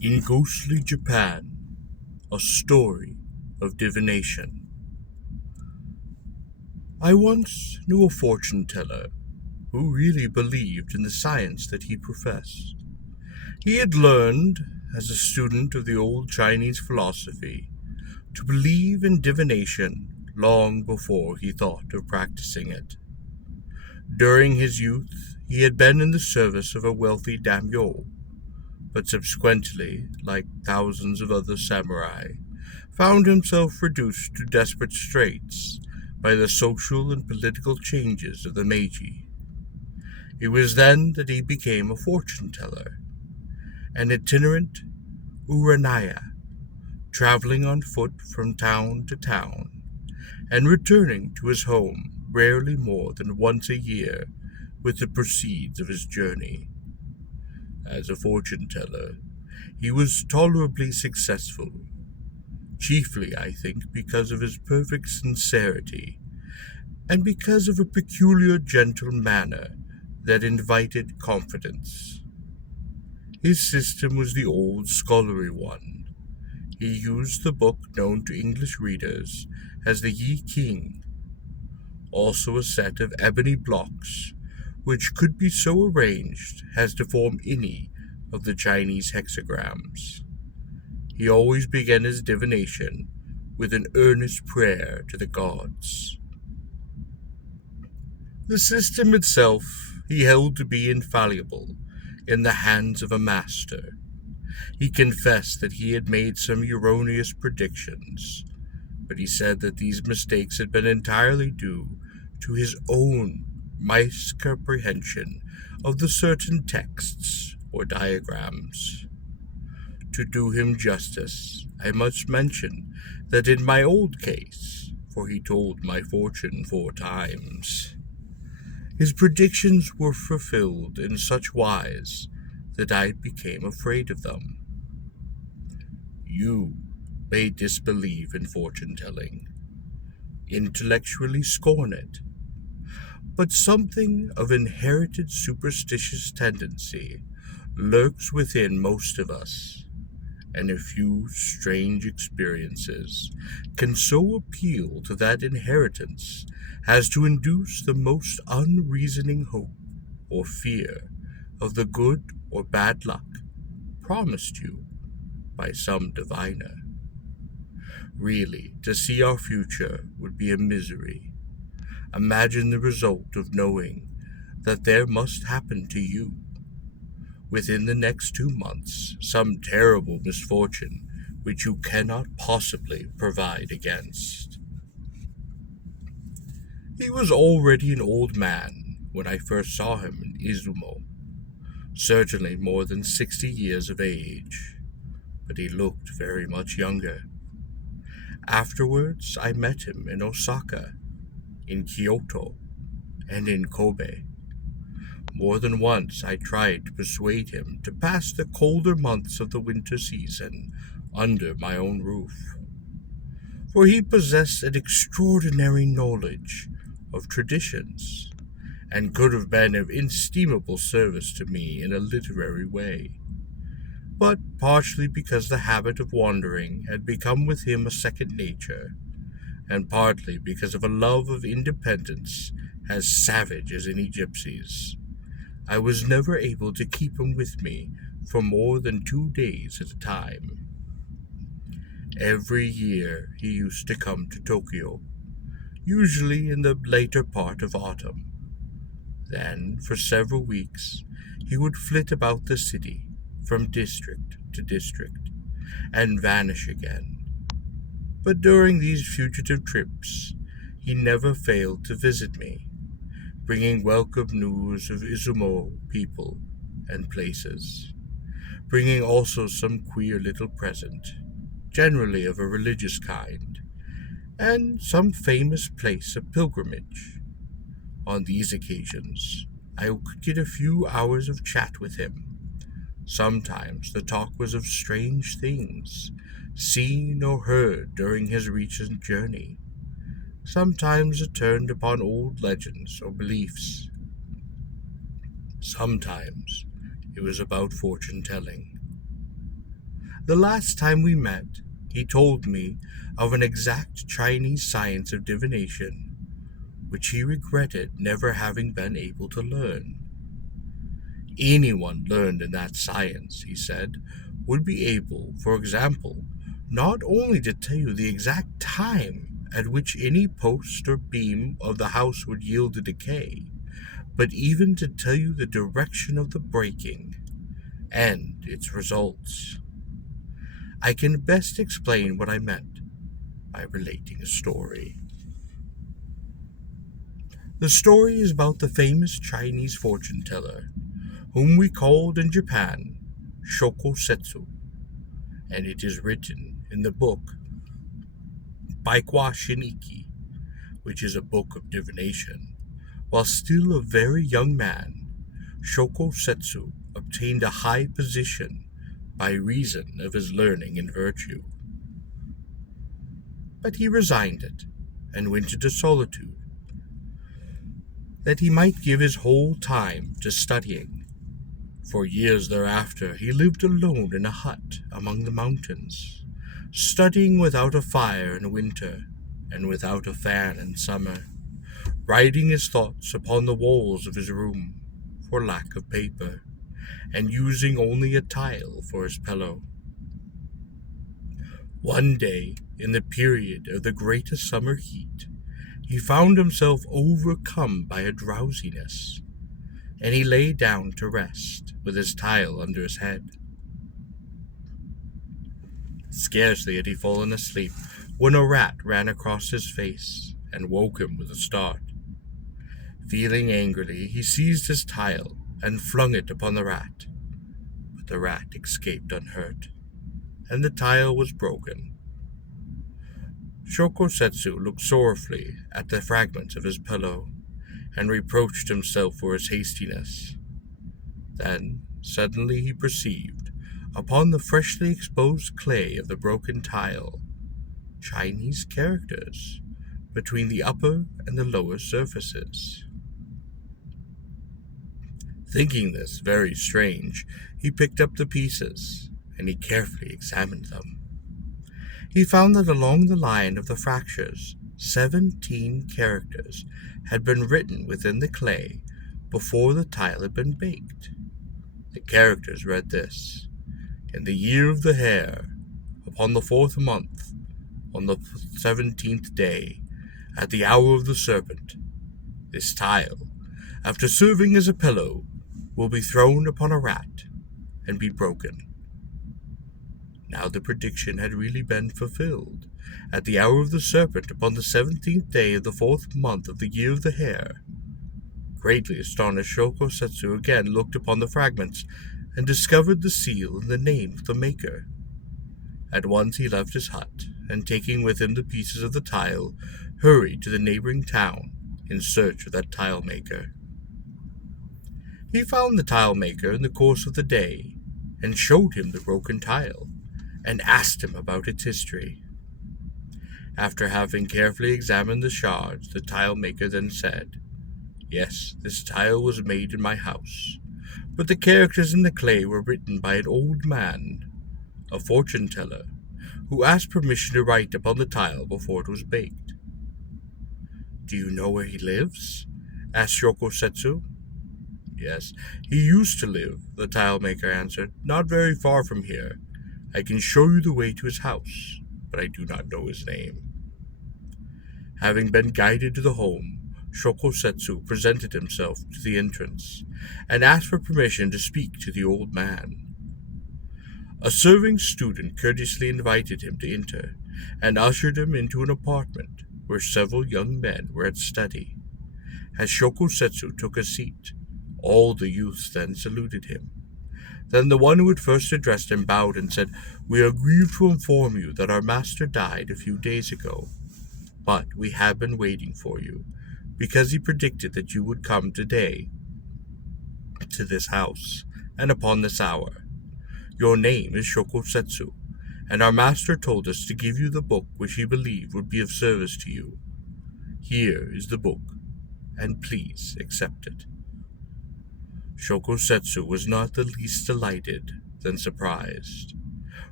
In ghostly Japan, a story of divination. I once knew a fortune teller who really believed in the science that he professed. He had learned, as a student of the old Chinese philosophy, to believe in divination long before he thought of practicing it. During his youth, he had been in the service of a wealthy daimyo, but subsequently, like thousands of other samurai, found himself reduced to desperate straits by the social and political changes of the Meiji. It was then that he became a fortune teller, an itinerant uranaya, traveling on foot from town to town, and returning to his home rarely more than once a year with the proceeds of his journey. As a fortune teller, he was tolerably successful, chiefly, I think, because of his perfect sincerity and because of a peculiar gentle manner that invited confidence. His system was the old scholarly one. He used the book known to English readers as the Yi King, also a set of ebony blocks which could be so arranged as to form any of the Chinese hexagrams. He always began his divination with an earnest prayer to the gods. The system itself he held to be infallible in the hands of a master. He confessed that he had made some erroneous predictions, but he said that these mistakes had been entirely due to his own miscomprehension of the certain texts or diagrams. To do him justice, I must mention that in my old case, for he told my fortune 4 times, his predictions were fulfilled in such wise that I became afraid of them. You may disbelieve in fortune telling, intellectually scorn it, but something of inherited superstitious tendency lurks within most of us, and a few strange experiences can so appeal to that inheritance as to induce the most unreasoning hope or fear of the good or bad luck promised you by some diviner. Really, to see our future would be a misery. Imagine the result of knowing that there must happen to you, within the next 2 months, some terrible misfortune which you cannot possibly provide against. He was already an old man when I first saw him in Izumo, certainly more than 60 years of age, but he looked very much younger. Afterwards, I met him in Osaka, in Kyoto, and in Kobe. More than once I tried to persuade him to pass the colder months of the winter season under my own roof, for he possessed an extraordinary knowledge of traditions, and could have been of inestimable service to me in a literary way. But partially because the habit of wandering had become with him a second nature, and partly because of a love of independence as savage as any gypsy's, I was never able to keep him with me for more than 2 days at a time. Every year he used to come to Tokyo, usually in the later part of autumn. Then, for several weeks, he would flit about the city, from district to district, and vanish again. But during these fugitive trips, he never failed to visit me, bringing welcome news of Izumo people and places, bringing also some queer little present, generally of a religious kind, and some famous place of pilgrimage. On these occasions, I could get a few hours of chat with him. Sometimes the talk was of strange things, seen or heard during his recent journey. Sometimes it turned upon old legends or beliefs. Sometimes it was about fortune telling. The last time we met, he told me of an exact Chinese science of divination, which he regretted never having been able to learn. Anyone learned in that science, he said, would be able, for example, not only to tell you the exact time at which any post or beam of the house would yield to decay, but even to tell you the direction of the breaking and its results. I can best explain what I meant by relating a story. The story is about the famous Chinese fortune teller, whom we called in Japan Shokosetsu, and it is written in the book Baikwa Shiniki, which is a book of divination. While still a very young man, Shokosetsu obtained a high position by reason of his learning and virtue. But he resigned it and went into solitude, that he might give his whole time to studying. For years thereafter he lived alone in a hut among the mountains, studying without a fire in winter and without a fan in summer, writing his thoughts upon the walls of his room for lack of paper, and using only a tile for his pillow. One day, in the period of the greatest summer heat, he found himself overcome by a drowsiness, and he lay down to rest with his tile under his head. Scarcely had he fallen asleep when a rat ran across his face and woke him with a start. Feeling angrily, he seized his tile and flung it upon the rat, but the rat escaped unhurt, and the tile was broken. Shokosetsu looked sorrowfully at the fragments of his pillow and reproached himself for his hastiness. Then suddenly he perceived, upon the freshly exposed clay of the broken tile, Chinese characters between the upper and the lower surfaces. Thinking this very strange, he picked up the pieces, and he carefully examined them. He found that along the line of the fractures, 17 characters had been written within the clay before the tile had been baked. The characters read this: "In the year of the hare, upon the 4th month, on the 17th day, at the hour of the serpent, this tile, after serving as a pillow, will be thrown upon a rat and be broken." Now the prediction had really been fulfilled. At the hour of the serpent, upon the 17th day of the 4th month of the year of the hare. Greatly astonished, Shokosetsu again looked upon the fragments, and discovered the seal and the name of the maker. At once he left his hut, and taking with him the pieces of the tile, hurried to the neighboring town in search of that tile maker. He found the tile maker in the course of the day, and showed him the broken tile, and asked him about its history. After having carefully examined the shards, the tile maker then said, "Yes, this tile was made in my house, but the characters in the clay were written by an old man, a fortune teller, who asked permission to write upon the tile before it was baked." "Do you know where he lives?" asked Shokosetsu. "Yes, he used to live," the tile maker answered, "not very far from here. I can show you the way to his house, but I do not know his name." Having been guided to the home, Shokosetsu presented himself to the entrance, and asked for permission to speak to the old man. A serving student courteously invited him to enter, and ushered him into an apartment where several young men were at study. As Shokosetsu took a seat, all the youths then saluted him. Then the one who had first addressed him bowed and said, "We are grieved to inform you that our master died a few days ago, but we have been waiting for you, because he predicted that you would come today to this house, and upon this hour. Your name is Shokosetsu, and our master told us to give you the book which he believed would be of service to you. Here is the book, and please accept it." Shokosetsu was not the least delighted than surprised,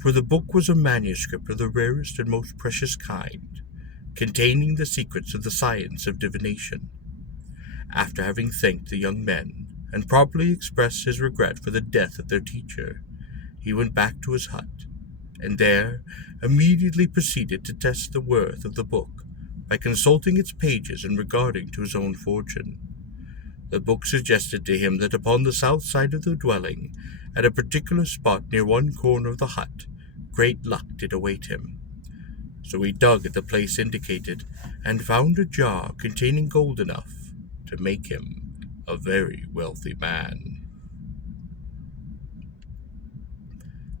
for the book was a manuscript of the rarest and most precious kind, containing the secrets of the science of divination. After having thanked the young men, and properly expressed his regret for the death of their teacher, he went back to his hut, and there immediately proceeded to test the worth of the book by consulting its pages in regarding to his own fortune. The book suggested to him that upon the south side of the dwelling, at a particular spot near one corner of the hut, great luck did await him. So he dug at the place indicated, and found a jar containing gold enough to make him a very wealthy man.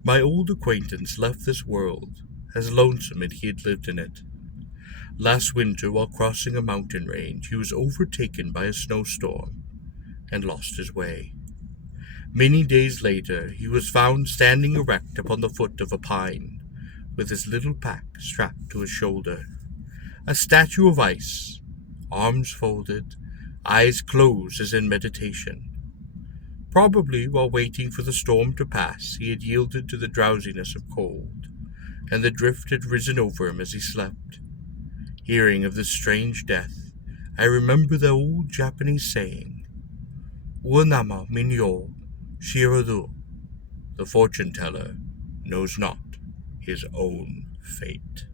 My old acquaintance left this world, as lonesome as he had lived in it. Last winter, while crossing a mountain range, he was overtaken by a snowstorm and lost his way. Many days later, he was found standing erect upon the foot of a pine, with his little pack strapped to his shoulder, a statue of ice, arms folded, eyes closed as in meditation. Probably while waiting for the storm to pass, he had yielded to the drowsiness of cold, and the drift had risen over him as he slept. Hearing of this strange death, I remember the old Japanese saying, "Uanama minyo shiradu." The fortune teller knows not his own fate.